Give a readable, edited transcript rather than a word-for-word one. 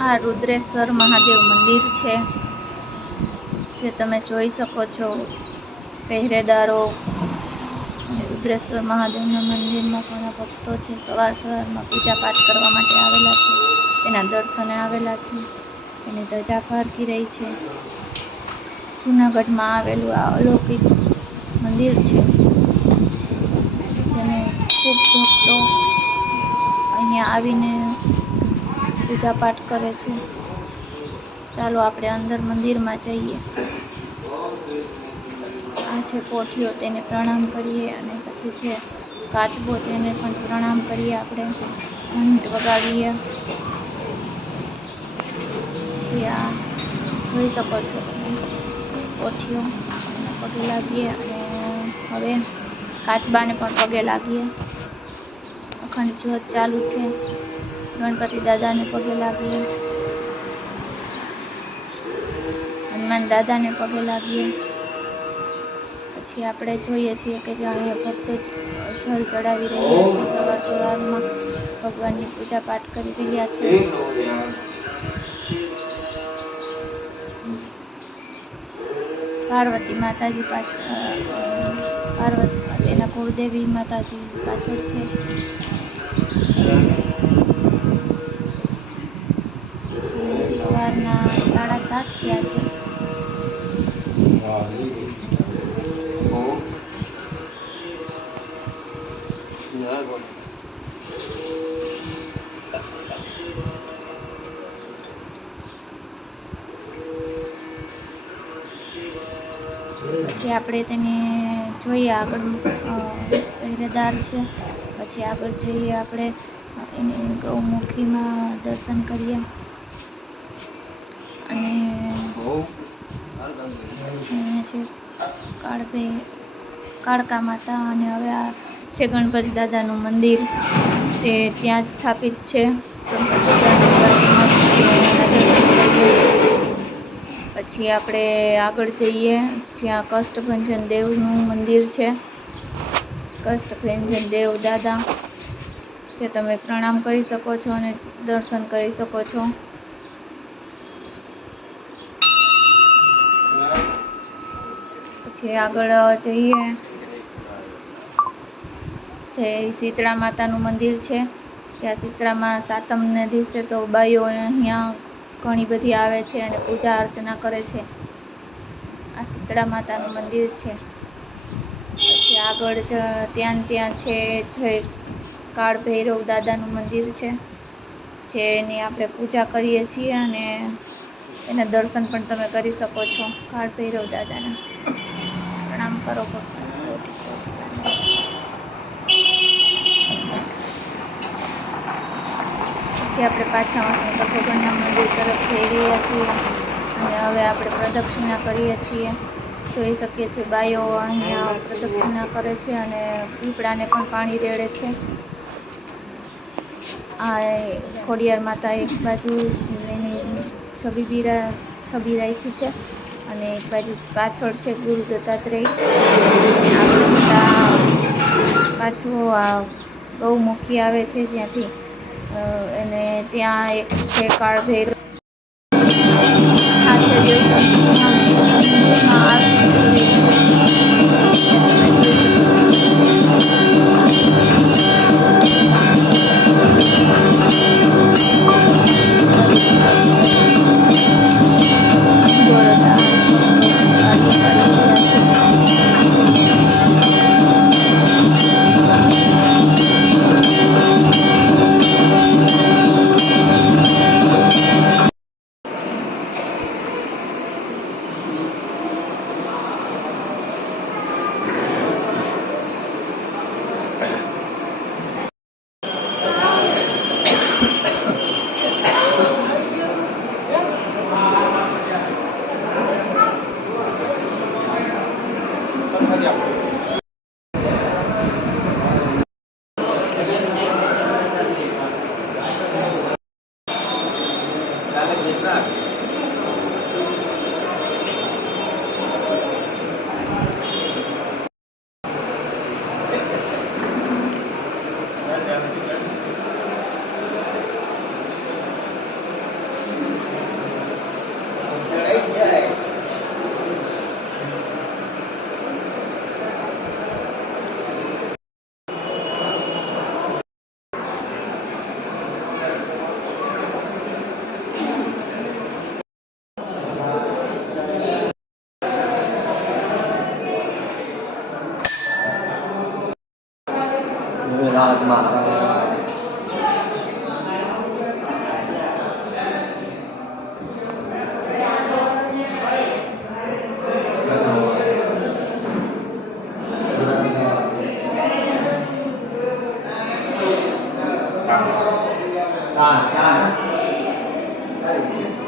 આ રુદ્રેશ્વર મહાદેવ મંદિર છે, જે તમે જોઈ શકો છો. પહેરેદારો રુદ્રેશ્વર મહાદેવના મંદિરમાં ઘણા ભક્તો છે. સવારમાં પૂજા પાઠ કરવા માટે આવેલા છે, તેના દર્શને આવેલા છે. એની ધજા ફરકી રહી છે. જૂનાગઢમાં આવેલું આ અલૌકિક મંદિર છે, જેને ખૂબ ભક્તો અહીંયા આવીને પૂજા પાઠ કરે છે. ચાલો આપણે અંદર મંદિરમાં જઈએ. આ છે કોઠીઓ, તેને પ્રણામ કરીએ. અને પછી છે કાચબો, જેને પણ પ્રણામ કરીએ આપણે, ઘંટ વગાડીએ. પછી આ જોઈ શકો છો તમે કોઠીઓ, એને પગે લાગીએ. અને હવે કાચબાને પણ પગે લાગીએ. અખંડ જ્યોત ચાલુ છે. ગણપતિ દાદાને પગે લાગીએ, હનુમાન દાદાને પગે લાગીએ. પછી આપણે જોઈએ છીએ કે જે અહીંયા ભક્તો જળ ચડાવી રહ્યા છે. સવારમાં ભગવાનની પૂજા પાઠ કરી રહ્યા છે. પાર્વતી માતાજી પાર્વતી એના કુળદેવી માતાજી પાછળ છે. સવારના 7:30 થયા છે. પછી આપણે તેને જોઈએ. આગળ પહેરેદાર છે. પછી આગળ જઈએ આપણે એની ગૌમુખીમાં દર્શન કરીએ. અને પછી અહીંયા છે કાળકા માતા. અને હવે આ છે ગણપતિ દાદાનું મંદિર, તે ત્યાં જ સ્થાપિત છે. પછી આપણે આગળ જઈએ, જ્યાં કષ્ટભંજન દેવનું મંદિર છે. કષ્ટભંજન દેવ દાદા, જે તમે પ્રણામ કરી શકો છો અને દર્શન કરી શકો છો. પછી આગળ જઈએ, જે શીતળા માતાનું મંદિર છે, જ્યાં શીતળામાં સાતમને દિવસે તો બાઈઓ અહીંયા ઘણી બધી આવે છે અને પૂજા અર્ચના કરે છે. આ શીતળા માતાનું મંદિર છે. પછી આગળ ત્યાં છે જય કાળ ભૈરવ દાદાનું મંદિર છે, જેની આપણે પૂજા કરીએ છીએ. અને એના દર્શન પણ તમે કરી શકો છો. કાળ ભૈરવ દાદાના પ્રણામ કરો ભગવાન. પછી આપણે પાછા શંકર ભગવાનના મંદિર તરફ જઈ રહ્યા છીએ. અને હવે આપણે પ્રદક્ષિણા કરીએ છીએ. જોઈ શકીએ છીએ બાઈઓ અહીંયા પ્રદક્ષિણા કરે છે અને પીપળાને પણ પાણી રેડે છે. આ ખોડિયાર માતા એક બાજુ એની છબી રાખી છે, અને એક બાજુ પાછળ છે ગુરુ દત્તાત્રેય. પાછું આ ગૌમુખી આવે છે, જ્યાંથી અને ત્યાં એક છે કાળ ભૈરવ. સારી છે.